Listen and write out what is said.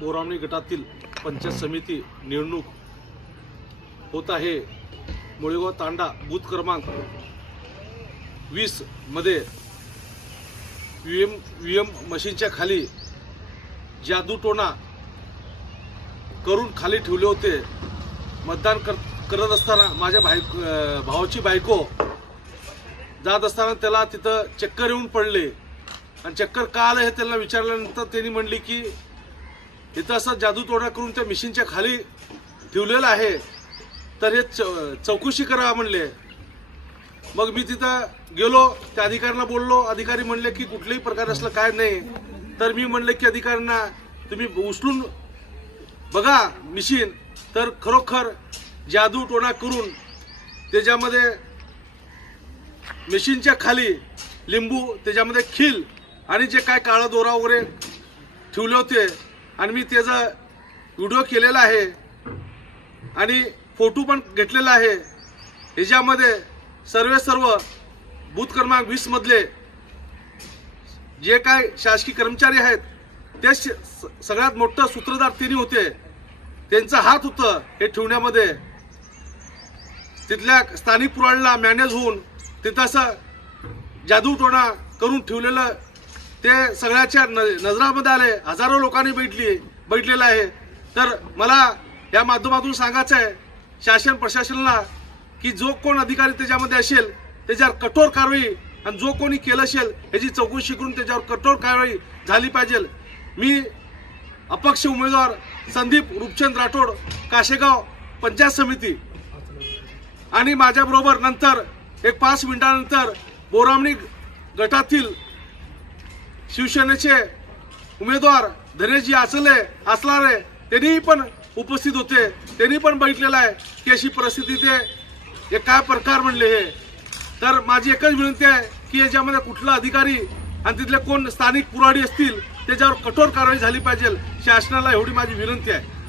मोरामणी गटातील पंचायत समिती निवडणूक होत आहे. मुळेगाव तांडा बूथ क्रमांक वीसमध्ये व्ही एम व्ही एम मशीनच्या खाली जादूटोणा करून खाली ठेवले होते. मतदान कर करत असताना माझ्या बायक भावाची बायको जात असताना त्याला तिथं चक्कर येऊन पडले. आणि चक्कर का आलं हे त्यांना विचारल्यानंतर त्यांनी म्हणली की इथं असं जादूटोणा करून त्या मिशीनच्या खाली ठेवलेलं आहे. तर हे च चौकशी करा म्हणले. मग मी तिथं गेलो त्या अधिकाऱ्यांना बोललो. अधिकारी म्हणले की कुठल्याही प्रकार असलं काय नाही. तर मी म्हणले की अधिकाऱ्यांना तुम्ही उचलून बघा मिशीन तर खरोखर जादू टोणा करून त्याच्यामध्ये मिशीनच्या खाली लिंबू त्याच्यामध्ये खील आणि जे काय काळा दोरा वगैरे ठेवले होते आणि मी त्याचा व्हिडिओ केलेला आहे. आणि फोटो पण घेतलेला आहे. ह्याच्यामध्ये सर्व सर्व बूथ क्रमांक वीसमधले जे काय शासकीय कर्मचारी आहेत ते सगळ्यात मोठं सूत्रधार तिन्ही होते. त्यांचा हात होतं हे ठेवण्यामध्ये. तिथल्या स्थानिक पुराणला मॅनेज होऊन तिथं असं जादूटोणा करून ठेवलेलं ते सगळ्याच्या न नजरामध्ये आले. हजारो लोकांनी बैठली बैठलेलं आहे. तर मला या माध्यमातून सांगायचं आहे शासन प्रशासनाला की जो कोण अधिकारी त्याच्यामध्ये असेल त्याच्यावर कठोर कारवाई आणि जो कोणी केलं असेल याची चौकशी करून त्याच्यावर कठोर कारवाई झाली पाहिजे. मी अपक्ष उमेदवार संदीप रूपचंद राठोड काशेगाव पंचायत समिती. आणि माझ्याबरोबर नंतर एक पाच मिनिटानंतर बोरामणी गटातील शिवसेनेचे उमेदवार धनेशजी आसले असणारे त्यांनीही पण उपस्थित होते. त्यांनी पण बघितलेलं आहे की अशी परिस्थिती ते हे काय प्रकार म्हणले हे. तर माझी एकच विनंती आहे की याच्यामध्ये कुठला अधिकारी आणि तिथले कोण स्थानिक पुराडी असतील त्याच्यावर कठोर कारवाई झाली पाहिजे शासनाला एवढी माझी विनंती आहे.